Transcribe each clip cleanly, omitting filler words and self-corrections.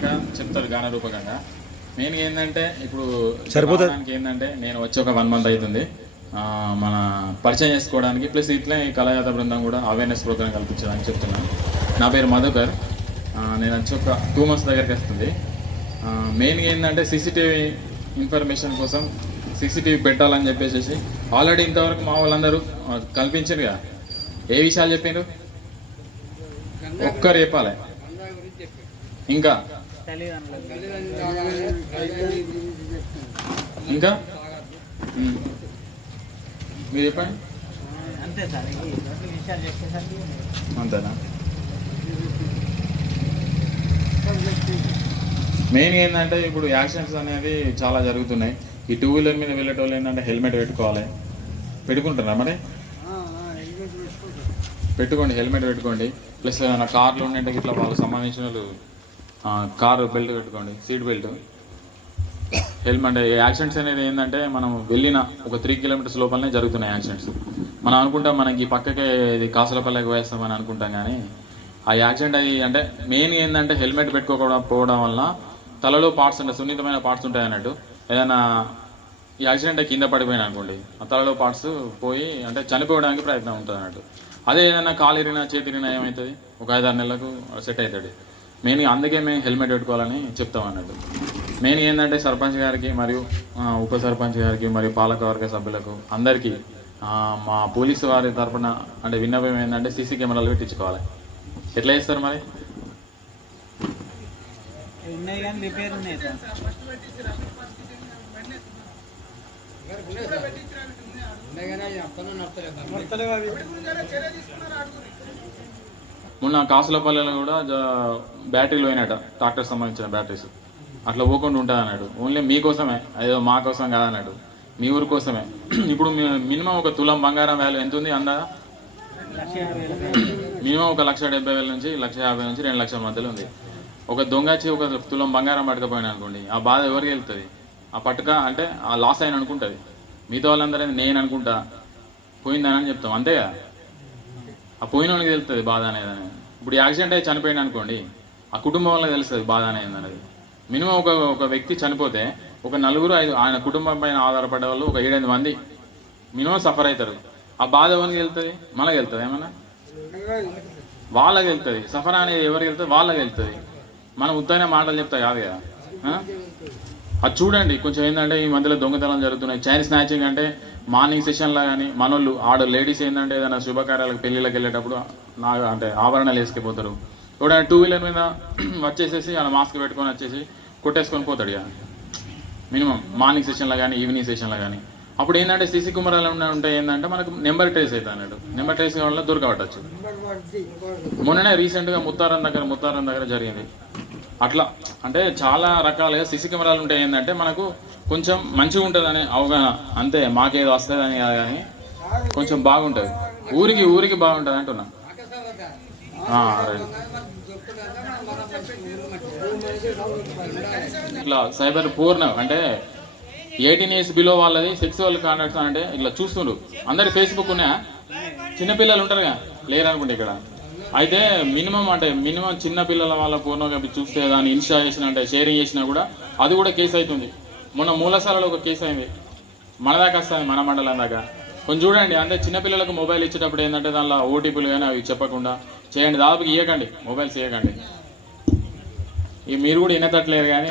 అయినాక చెప్తారు గాన రూపకంగా. మెయిన్గా ఏంటంటే ఇప్పుడు సరిపోతానికి ఏంటంటే నేను వచ్చి ఒక 1 month అవుతుంది మన పరిచయం చేసుకోవడానికి, ప్లస్ ఇట్లే కళాయాత బృందం కూడా అవేర్నెస్ ప్రోగ్రామ్ కల్పించడానికి చెప్తున్నాను. నా పేరు మధుకర్. నేను వచ్చి ఒక 2 months దగ్గరికి వస్తుంది. మెయిన్గా ఏంటంటే సీసీటీవీ ఇన్ఫర్మేషన్ కోసం సీసీటీవీ పెట్టాలని చెప్పేసి ఆల్రెడీ ఇంతవరకు మా వాళ్ళందరూ కల్పించారుగా. ఏ విషయాలు చెప్పారు ఒక్కరు చెప్పాలి. ఇంకా ఇంకా మీరు చెప్పండి. అంతేనా? మెయిన్ ఏంటంటే ఇప్పుడు యాక్సిడెంట్స్ అనేవి చాలా జరుగుతున్నాయి. ఈ 2-wheeler మీద వెళ్ళేటోళ్ళు ఏంటంటే హెల్మెట్ పెట్టుకోవాలి. పెట్టుకుంటారా మరి? పెట్టుకోండి, హెల్మెట్ పెట్టుకోండి. ప్లస్ ఏదైనా కార్లు ఉండే ఇట్లా వాళ్ళకి సంబంధించిన కారు బెల్ట్ పెట్టుకోండి, సీట్ బెల్ట్. హెల్మెట్. యాక్సిడెంట్స్ అనేది ఏంటంటే మనం వెళ్ళిన ఒక 3 kilometers లోపలనే జరుగుతున్నాయి యాక్సిడెంట్స్. మనం అనుకుంటాం మనకి పక్కకే ఇది కాసులపల్లెకి వేస్తామని అనుకుంటాం, కానీ ఆ యాక్సిడెంట్ అది అంటే మెయిన్ ఏంటంటే హెల్మెట్ పెట్టుకోకపోవడం వల్ల తలలో పార్ట్స్ ఉంటాయి, సున్నితమైన పార్ట్స్ ఉంటాయి అన్నట్టు. ఏదైనా ఈ యాక్సిడెంట్ కింద పడిపోయినా అనుకోండి, ఆ తలలో పార్ట్స్ పోయి అంటే చనిపోవడానికి ప్రయత్నం ఉంటుంది అన్నట్టు. అదే ఏదైనా కాలు ఇరిగినా చేతి ఇరిగినా ఏమవుతుంది, ఒక 5-6 నెలలకు సెట్ అవుతుంది. మెయిన్ అందుకే మేము హెల్మెట్ పెట్టుకోవాలని చెప్తాం అన్నట్టు. మెయిన్ ఏంటంటే సర్పంచ్ గారికి మరియు ఉప సర్పంచ్ గారికి మరియు పాలకవర్గ సభ్యులకు అందరికీ మా పోలీసు వారి తరఫున అంటే విన్నపం ఏంటంటే సీసీ కెమెరాలు పెట్టించుకోవాలి. ఎట్లా చేస్తారు మరి? మొన్న కాసులపల్లెలో కూడా బ్యాటరీలు పోయినట, ట్రాక్టర్ సంబంధించిన బ్యాటరీస్. అట్లా పోకుండా ఉంటుంది అన్నాడు. ఓన్లీ మీకోసమే, అదేదో మా కోసం కాదన్నాడు, మీ ఊరి కోసమే. ఇప్పుడు మినిమం ఒక తులం బంగారం వాల్యూ ఎంత ఉంది అందా? మినిమం 1,70,000 నుంచి 1,50,000 నుంచి 2 లక్షల మధ్యలో ఉంది. ఒక దొంగచ్చి ఒక తులం బంగారం పట్టుకపోయినా అనుకోండి, ఆ బాధ ఎవరికి వెళ్తుంది? ఆ పట్టుక అంటే ఆ లాస్ అయిన అనుకుంటుంది. మిగతా వాళ్ళందరూ నేను అనుకుంటా పోయిందని చెప్తాం, అంతేగా. ఆ పోయిన వాళ్ళకి తెలుస్తుంది బాధ అనేది. ఇప్పుడు యాక్సిడెంట్ అయ్యి చనిపోయింది అనుకోండి, ఆ కుటుంబం వాళ్ళకి తెలుస్తుంది బాధ అనేది అనేది. మినిమం ఒక వ్యక్తి చనిపోతే ఒక 4-5 ఆయన కుటుంబం పైన ఆధారపడే వాళ్ళు ఒక 7-8 మంది మినిమం సఫర్ అవుతారు. ఆ బాధ ఎవరికి వెళ్తుంది? మనకి వెళ్తుంది ఏమన్నా? వాళ్ళకి వెళ్తుంది. సఫర్ అనేది ఎవరికి వెళ్తుంది? వాళ్ళకి వెళ్తుంది. మనం ఉత్తైన మాటలు చెప్తా కాదు కదా. అది చూడండి కొంచెం. ఏంటంటే ఈ మధ్యలో దొంగతనాలు జరుగుతున్నాయి. చైన్ స్నాచింగ్ అంటే మార్నింగ్ సెషన్లో కానీ మనోళ్ళు లేడీస్ ఏంటంటే ఏదైనా శుభకార్యాలకు పెళ్ళిళ్ళకి వెళ్ళేటప్పుడు అంటే ఆభరణాలు వేసుకుపోతారు. ఎవడైనా 2-wheeler మీద వచ్చేసేసి అలా మాస్క్ పెట్టుకొని వచ్చేసి కొట్టేసుకొని పోతాడు ఇక. మినిమం మార్నింగ్ సెషన్లో కానీ ఈవినింగ్ సెషన్లో కానీ. అప్పుడు ఏంటంటే సీసీ కెమెరాలు ఉంటే ఏంటంటే మనకు నెంబర్ ట్రేస్ అవుతుంది అన్నాడు. నెంబర్ ట్రేస్ వల్ల దొరకబట్టచ్చు. మొన్ననే రీసెంట్గా ముత్తారం దగ్గర జరిగింది. అట్లా అంటే చాలా రకాలుగా సీసీ కెమెరాలు ఉంటే ఏంటంటే మనకు కొంచెం మంచిగా ఉంటుందని అవగాహన. అంతే, మాకేదో వస్తుందని కాదు, కానీ కొంచెం బాగుంటుంది. ఊరికి బాగుంటుంది అంటున్నా. ఇట్లా సైబర్ పూర్ణ అంటే 18 years బిలో వాళ్ళది సెక్సువల్ కాంటాక్ట్స్ అంటే ఇట్లా చూస్తుండ్రు. అందరి ఫేస్బుక్ ఉన్నాయా? చిన్నపిల్లలు ఉంటారుగా, లేరు అనుకుంటే ఇక్కడ. అయితే మినిమం చిన్న పిల్లల వాళ్ళ పూర్ణంగా చూస్తే దాన్ని ఇన్స్టా చేసిన అంటే షేరింగ్ చేసినా కూడా అది కూడా కేసు అవుతుంది. మొన్న మూలసాలలో ఒక కేసు అయింది, మన దాకా వస్తుంది, మన మండలం దాకా. కొంచెం చూడండి. అంటే చిన్నపిల్లలకు మొబైల్ ఇచ్చేటప్పుడు ఏంటంటే దానిలో ఓటీపీలు కానీ అవి చెప్పకుండా చేయండి. దాదాపుకి ఇవ్వకండి, మొబైల్స్ ఇవ్వకండి. మీరు కూడా వినతట్లేరు కానీ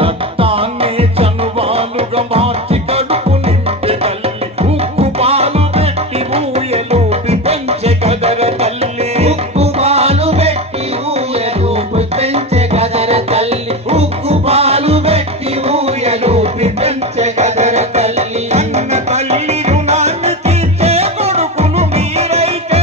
రక్తాన్ని చనువాలుగా మార్చి కడుపు నింపే తల్లి, ఉక్కు పాలు పెట్టి ఊయలూపి పెంచే కదర తల్లి. ఉక్కు పాలు పెట్టి ఊయలూపి పెంచే కదర తల్లి. ఉక్కు పాలు పెట్టి ఊయలూపి పెంచే కదర తల్లి. అన్న తల్లి రుణాన్ని తీర్చే కొడుకులు మీరైతే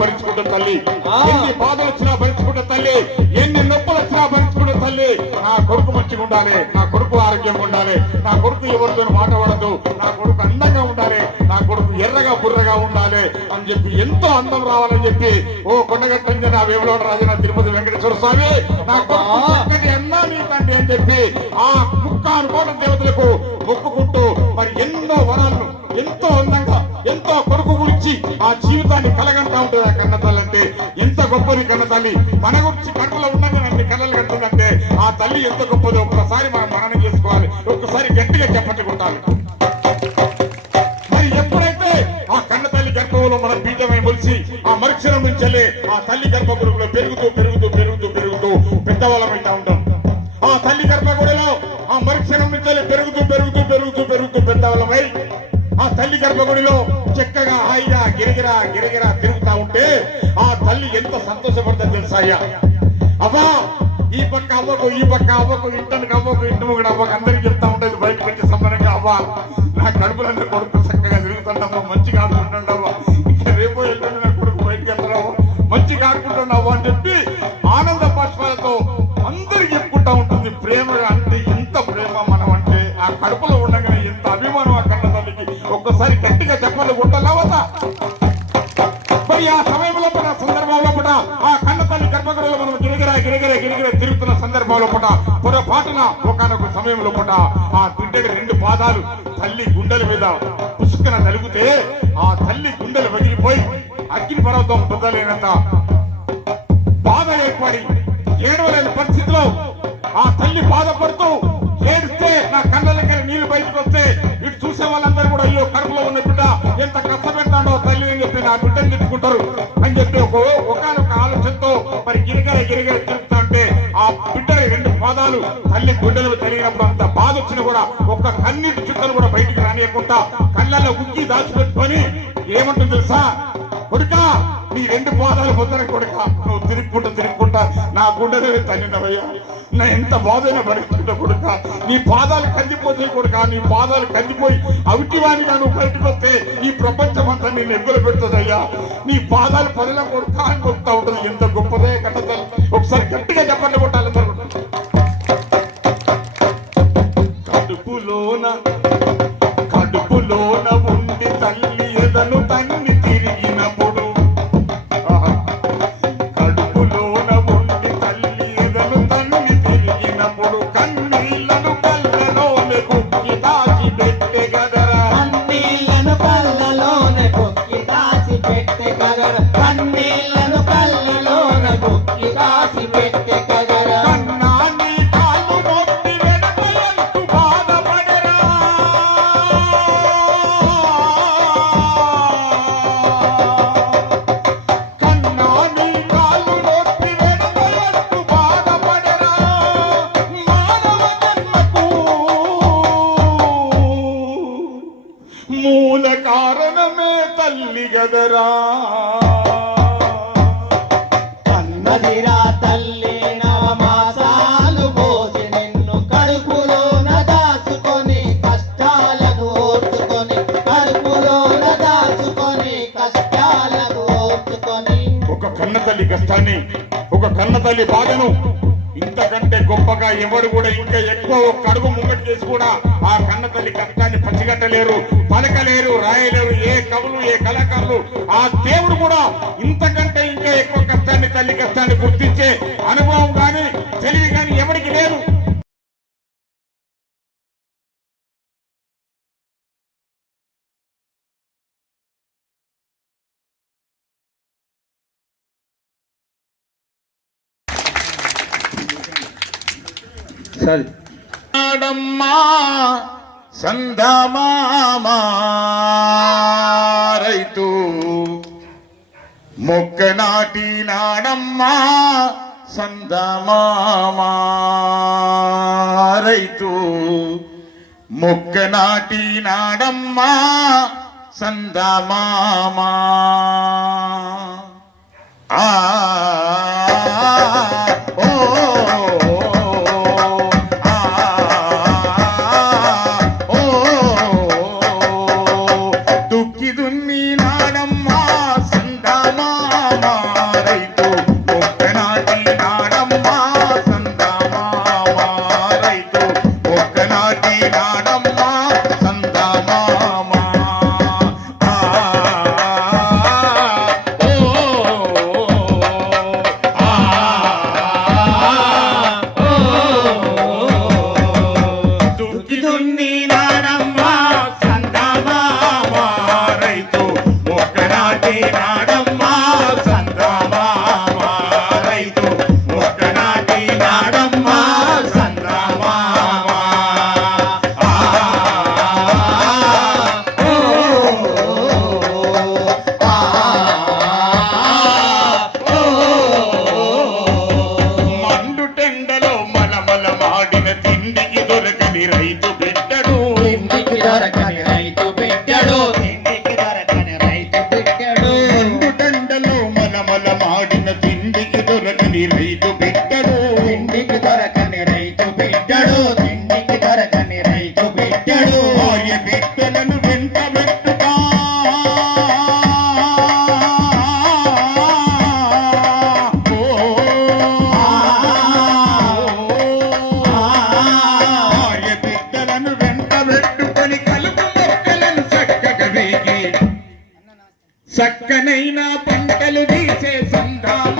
భరించుకుంటూ తల్లి, ఎన్ని బాధలు వచ్చినా భరించుకుంటూ తల్లి, ఎన్ని నొప్పులు వచ్చినా భరించుకుంటూ తల్లి. నా కొడుకు మంచిగా ఉండాలి, నా కొడుకు ఆరోగ్యంగా ఉండాలి, నా కొడుకు ఎవరితో మాట్లాడదు, నా కొడుకు అందంగా ఉండాలి, నా కొడుకు ఎర్రగా బుర్రగా ఉండాలి అని చెప్పి, ఎంతో అందం రావాలని చెప్పి, ఓ కొండగట్టంగా నా వేములవాడ రాజన్న తిరుపతి వెంకటేశ్వర స్వామి నా కొడుకు ఎన్నా నీ తండ్రి అని చెప్పి ఆ ముక్కాను కోట్ల దేవతలకు మొక్కుకుంటూ మరి ఎన్నో వరాలను ఎంతో అందంగా ఎంతో కొడుకు గురించి ఆ జీవితాన్ని కలగంటా ఉంటుంది. ఆ కన్నతల్లి అంటే ఎంత గొప్పది కన్నతల్లి. మన గురించి కడుపులో ఉండగా అన్ని కళ్ళలు కట్టుందంటే ఆ తల్లి ఎంత గొప్పదో ఒక్కసారి మనం మననం చేసుకోవాలి, ఒక్కసారి గట్టిగా చెప్పట్లు కొట్టాలి. మరి ఎప్పుడైతే ఆ కన్నతల్లి గర్భంలో మనం బీజమై మొలిచి ఆ మరుక్షణం నుంచి ఆ తల్లి గర్భగుడిలో పెరుగుతూ పెరుగుతూ పెరుగుతూ పెరుగుతూ పెద్దవాళ్ళం అవుతా ఉంటాం. ఆ తల్లి గర్భగుడిలో ఆ మరుక్షణం నుంచి పెరుగుతూ పెరుగుతూ పెరుగుతూ పెరుగుతూ పెద్దవాళ్ళమై ఆ తల్లి గర్భగుడిలో చక్కగా హాయిగా గిరిగిరా గిరిగిరా తిరుగుతా ఉంటే ఆ తల్లి ఎంత సంతోషపడుతుందో తెలుసా అయ్యా. అవ్వా ఈ పక్క అవ్వకు, ఈ పక్క అవ్వకు, ఇంటనికి అవ్వకు, ఇంటి ముగ్గుడు అవ్వకు అందరికి చెప్తా ఉంటుంది బయటకు వచ్చే సంబరంగా. అవ్వా నా కడుపులన్నీ కొడుకు చక్కగా తిరుగుతుండమ్మా, మంచిగా ఆడుకుంటుండవ్వా, ఇంకా రేపు వెళ్ళండి నా కొడుకు బయటకు వెళ్తారావు, మంచిగా ఆడుకుంటున్నావు అని చెప్పి ఆనంద బాష్పాలతో అందరికి చెప్పుకుంటా ఉంటుంది. ప్రేమగా అంటే ఎంత ప్రేమ మనం అంటే ఆ కడుపులో ఉండగానే ఎంత అభిమానం ఆ కన్న తల్లికి. ఒక్కసారి గట్టిగా చెప్పాలి కొట్టాలవతా. మరి ఆ సమయంలో ఆ సందర్భంలో కూడా ఆ కన్న తల్లి గర్భగుడిలో మనం గిరిగిరా గిరిగిరా గిరిగిరా తిరుగుతున్న సందర్భంలో కూడా పొరపాటున ఒకనొక సమయంలో కూడా ఆ బిడ్డకి 2 పాదాలు తల్లి గుండెల మీద పుష్కన నలిగితే ఆ తల్లి గుండెలు పగిలిపోయి అగ్ని పర్వతం బుద్ధలేనంత బాధ ఏర్పడి ఏడవలేని పరిస్థితిలో ఆ తల్లి బాధపడుతూ ఏడిస్తే నా కళ్ళకి నీళ్లు బయటకు వస్తే ఇటు చూసే వాళ్ళందరూ కూడా అయ్యో కడుపులో ఉన్న బిడ్డ ఎంత కష్టపెడతాడో తల్లి అని చెప్పి నా బిడ్డని తిట్టుకుంటారు అని చెప్పి ఒకనొక ఆలోచనతో మరి గిరిగర గిరిగర తిరుగుతా అంటే ఆ బిడ్డని 2 పాదాలు తల్లి గుండెలు జరిగినప్పుడు అంత బాధ వచ్చినా కూడా ఒక్క కన్నీటి చుట్టలు కూడా బయటికి రానియకుండా కళ్ళల్లో ఉక్కి దాచిపెట్టుకొని ఏమంటుంది తెలుసా, కొడుకా నీ 2 పాదాలు పొందర కొడుక, నువ్వు తిరుగుకుంటా నా గుండెలే తల్లినవయ్యా, నా ఎంత బాధైనా భరిస్తుంటా కొడుక, నీ పాదాలు కందిపోతాయి కొడుక, నీ పాదాలు కందిపోయి అవిటివానిగా నువ్వు బయటకు వస్తే ఈ ప్రపంచం అంతా నేను ఎగ్గులు పెడుతుందయ్యా, నీ పాదాలు పదిల కొడుక అని కొడుతూ ఉంటుంది. ఎంత గొప్పదే కట్టతల్లి. ఒకసారి గట్టిగా చెప్పండి కొట్టాలి. కడుపులోన ఉండి తల్లి ఎదను తన్ని తిరిగినప్పుడు, కడుపులోన ఉండి తల్లి ఎదను తన్ని తిరిగినప్పుడు కన్నీళ్లను కళ్ళలోనే కుక్కి దాచి పెట్టే గదరా, కన్నీళ్లను కళ్ళలోనే కుక్కి దాచి పెట్టే కదరా, కన్నీళ్లను కళ్ళలోనే కుక్కి దాచి పెట్టే కదరా. కన్నా నీ కాళ్ళు మొక్కి వెనకయంటూ బాధపడరా, కన్నా నీ కాళ్ళు మొక్కి వెనకయంటూ బాధపడరా, మానవ జన్మకు మూల కారణమే తల్లి గదరా. కన్నదిరా తల్లి నవమాసాలు మోసి నిన్ను కడుపులోన దాచుకొని కష్టాలను ఓర్చుకొని, కడుపులోన దాచుకొని కష్టాలను ఓర్చుకొని. ఒక కన్న తల్లి కష్టాన్ని, ఒక కన్న తల్లి బాధను ఇంతకంటే గొప్పగా ఎవరు కూడా ఇంకా ఎక్కువ ఒక అడుగు ముంగటి చేసి కూడా ఆ కన్న తల్లి కష్టాన్ని పచ్చిగట్టలేరు, పలకలేరు, రాయలేరు. ఏ కవులు ఏ కళాకారులు ఆ దేవుడు కూడా ఇంతకంటే ఇంకా ఎక్కువ కష్టాన్ని తల్లి కష్టాన్ని గుర్తించే అనుభవం కానీ తెలివి కానీ ఎవరికి లేదు. సరే నాడమ్మా సందమామా రైతు మొక్క నాటి నాడమ్మా సందమామా రైతు మొక్క నాటి నాడమ్మా సందమామా. ఆ ఓ దుక్కి దున్ని నాడమ్మా సందమామా చుక్కలు తీసే సందామ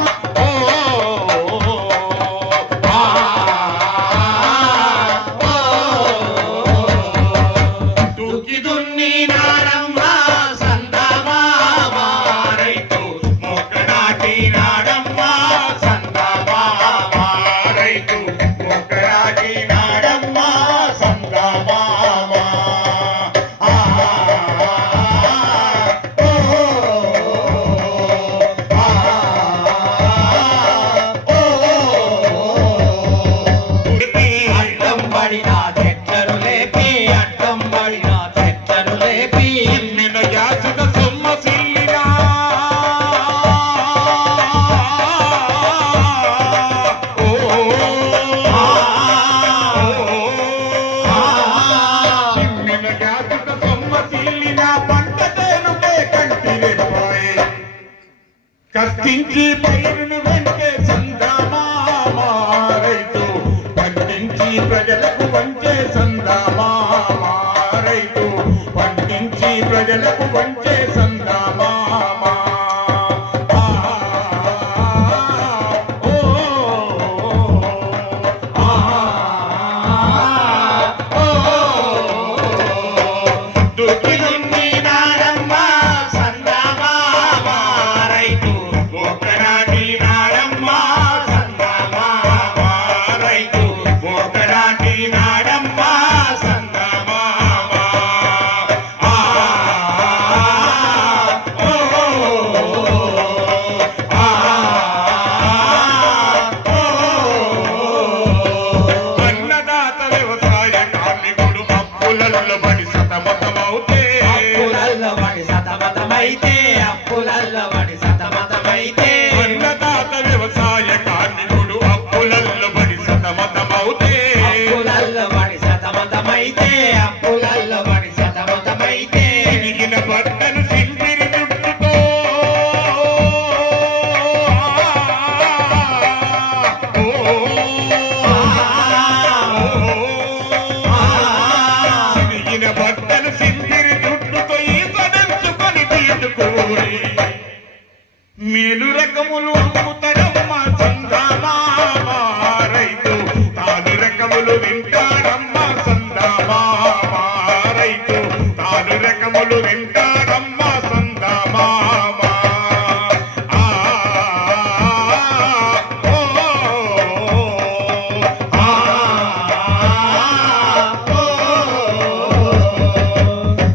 దుక్కి దున్ని నాడమ్మ సందమామ రైతు మొక్క నాటి నాడమ్మ సందమామ రైతు మొక్క నాటి నాడమ్మ సందమామ అడ్డం పడిన చెట్లను లేపి అడ్డం పడిన చెట్లను లేపి నిన్న యాసుక సొమ్మ సిల్లినా చిమ్మిన యాసుక సొమ్మ సిల్లినా పంట తేనుకే కంటి వెళ్ళిపోయి కష్టించి పైరును వెంటే సందామామ రైతు పండించి ప్రజలకు వంచే సందామామ రైతు పండించి ప్రజలకు వంచే సందామామ దుక్కి దున్ని నాడమ్మ సందమామ రైతు మొక్క నాటి నాడమ్మ సందమామ రైతు మొక్క నాటి నాడమ్మ సందమామ అన్నదాత వ్యవసాయ కార్మికుడు అప్పులలో పడి సతమతమవుతే అప్పులల్లో పడి సతమతమైతే అప్పులల్లో పడి సతమతమైతే అన్నదాత వ్యవసాయ కార్మికుడు అప్పులలో పడి సతమతమవుతే అప్పులల్లో పడి సతమతమైతే అప్పులల్లో పడి సతమతమైతే తిరిగిన బట్టను సింపిరి జుట్టుతో తిరిగిన బట్టను సింపిరి జుట్టుతో ఈతడంచుకొని తీసుకోయి మేలు రకములు అమ్ముతాడమ్మ సందామామ రైతు తాను రకములు వింటాడమ్మ సందామామ రైతు తాను రకములు వింటాడమ్మ సందామామ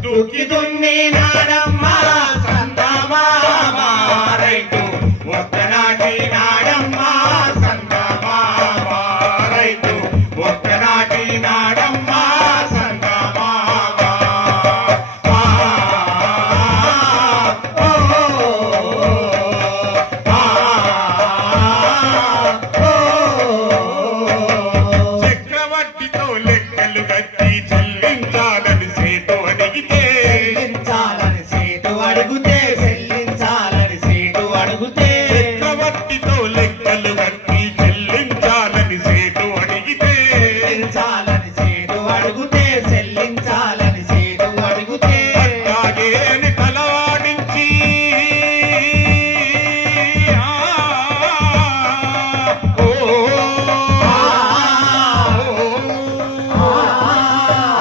దుక్కి దున్ని నాడమ్మ సందమామ రైతు మొక్క నాటి నాడమ్మ సందమామ రైతు మొక్క నాటి నాడమ్మ సందమామ చక్రవర్తితో లెక్కలు కట్టి చెల్లించాలని సేటు అడిగితే చెల్లించాలని సేటు అడుగుతే చెల్లించాలని సేటు అడుగుతే చక్రవర్తితో లెక్కలు కట్టి చెల్లించాలని సేటు అడిగితే చెల్లించాలని సేటు అడుగుతే చెల్లించాలని సేటు అడుగుతే అట్లాగే అని తలవాడించి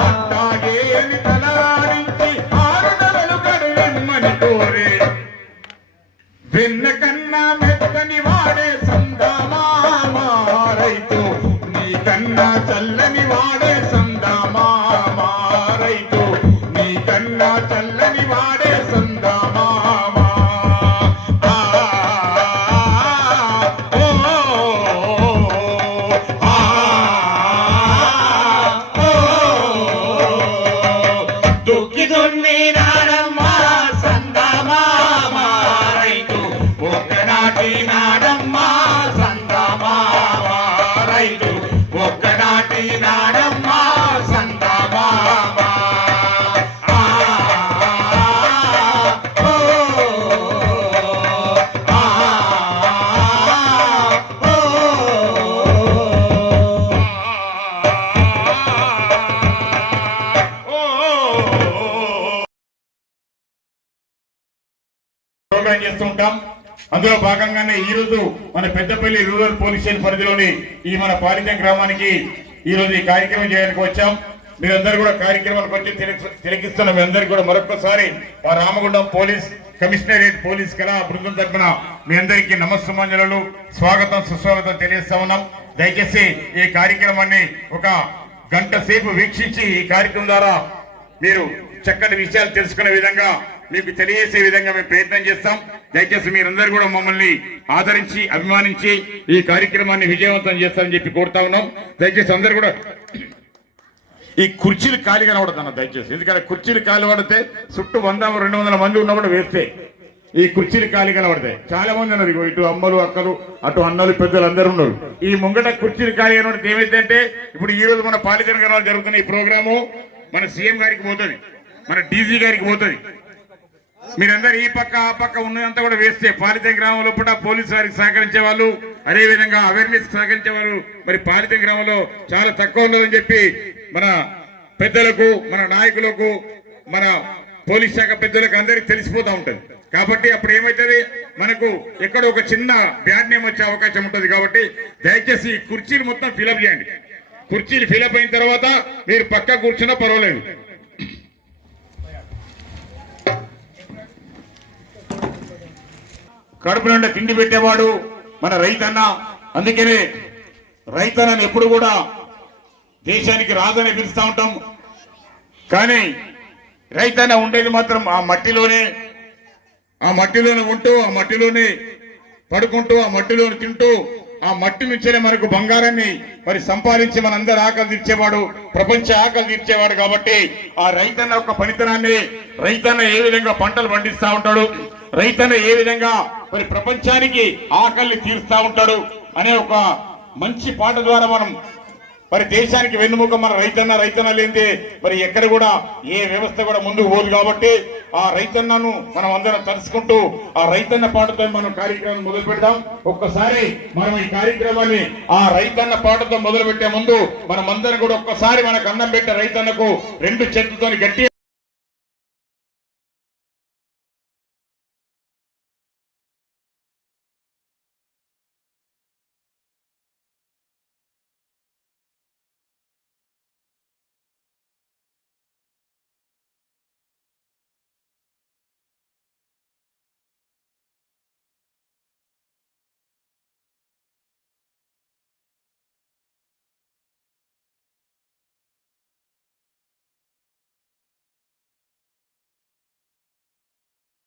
అట్లాగే అని తలవాడించి 6 నెలలు గడువెమ్మని కోరే వెన్న కన్నా మెత్తని వాడే సందామామ రైతు నీ కన్నా చల్లని వాడే సందామామ రైతు నీ కన్నా చల్లని వాడే సందామామ దుక్కి దున్ని నాడమ్మ సందమామ రైతు మొక్క నాటి నాడమ్మ సందమామ రైతు మొక్క నాటి నాడమ్మ సందమామ ప్రోగ్రాం చేస్తుంటాం. అందులో భాగంగానే ఈ రోజు మన పెద్దపల్లి రూరల్ పోలీస్ స్టేషన్ పరిధిలోని ఈ మన పాలితం గ్రామానికి ఈ రోజు ఈ కార్యక్రమం చేయడానికి వచ్చాం. మీరందరూ కూడా కార్యక్రమానికి వచ్చి తిలకిస్తున్న మీ అందరికీ కూడా మరొకసారి మా రామగుండం పోలీస్ కమిషనరేట్ పోలీస్ కళా బృందం తరపున మీ అందరికీ నమస్సుమాంజలు, స్వాగతం సుస్వాగతం తెలియజేస్తా ఉన్నాం. దయచేసి ఈ కార్యక్రమాన్ని ఒక గంట సేపు వీక్షించి ఈ కార్యక్రమం ద్వారా మీరు చక్కటి విషయాలు తెలుసుకునే విధంగా మీకు తెలియజేసే విధంగా మేము ప్రయత్నం చేస్తాం. దయచేసి మీరందరూ కూడా మమ్మల్ని ఆదరించి అభిమానించి ఈ కార్యక్రమాన్ని విజయవంతం చేస్తారని చెప్పి కోరుతా ఉన్నాం. దయచేసి అందరూ కూడా ఈ కుర్చీలు ఖాళీ కనబడుతున్నా దయచేసి, ఎందుకంటే కుర్చీలు ఖాళీ పడితే చుట్టూ 100-200 మంది ఉన్నా కూడా వేస్తే ఈ కుర్చీలు ఖాళీ కనబడతాయి. చాలా మంది ఉన్నారు, ఇటు అమ్మలు అక్కలు అటు అన్నలు పెద్దలు అందరూ ఉన్నారు. ఈ ముంగట కుర్చీలు ఖాళీ కనబడితే ఏమైందంటే ఇప్పుడు ఈ రోజు మన పాలితం గ్రామాలు జరుగుతున్న ఈ ప్రోగ్రాము మన సీఎం గారికి పోతుంది, మన డీజీ గారికి పోతుంది. మీరందరూ ఈ పక్క ఆ పక్క ఉన్నదంతా కూడా వేస్తే పాలితం గ్రామంలో పూట పోలీసు వారికి సహకరించే వాళ్ళు, అదేవిధంగా అవేర్నెస్ సహకరించే వాళ్ళు మరి పాలితం గ్రామంలో చాలా తక్కువ ఉన్నదని చెప్పి మన పెద్దలకు, మన నాయకులకు, మన పోలీస్ శాఖ పెద్దలకు అందరికి తెలిసిపోతూ ఉంటుంది. కాబట్టి అప్పుడు ఏమవుతుంది, మనకు ఎక్కడో ఒక చిన్న బ్యాడ్ నేమ్ వచ్చే అవకాశం ఉంటుంది. కాబట్టి దయచేసి ఈ కుర్చీలు మొత్తం ఫిలప్ చేయండి. కుర్చీలు ఫిలప్ అయిన తర్వాత మీరు పక్క కూర్చున్నా పర్వాలేదు. కడుపు నిండా తిండి పెట్టేవాడు మన రైతన్న. అందుకనే రైతన్నని ఎప్పుడు కూడా దేశానికి రాదని పిలుస్తూ ఉంటాం. కానీ రైతన్న ఉండేది మాత్రం ఆ మట్టిలోనే ఉంటూ, ఆ మట్టిలోనే పడుకుంటూ, ఆ మట్టిలోనే తింటూ, ఆ మట్టి నుంచే మనకు బంగారాన్ని మరి సంపాదించి మనందరి ఆకలి తీర్చేవాడు, ప్రపంచ ఆకలి తీర్చేవాడు. కాబట్టి ఆ రైతన్న యొక్క పనితనాన్ని, రైతన్న ఏ విధంగా పంటలు పండిస్తా ఉంటాడు, రైతన్న ఏ విధంగా మరి ప్రపంచానికి ఆకలిని తీరుస్తా ఉంటాడు అనే ఒక మంచి పాట ద్వారా మనం మరి దేశానికి వెన్నుముక మన రైతన్న లేనిదే మరి ఎక్కడ కూడా ఏ వ్యవస్థ కూడా ముందుకు పోదు. కాబట్టి ఆ రైతన్నను మనం అందరం తలుసుకుంటూ ఆ రైతన్న పాటతో మనం కార్యక్రమం మొదలు పెడతాం. ఒక్కసారి మనం ఈ కార్యక్రమాన్ని ఆ రైతన్న పాటతో మొదలు పెట్టే ముందు మనం అందరం కూడా ఒక్కసారి మనకు అన్నం పెట్టే రైతన్నకు 2 చేతులతో గట్టి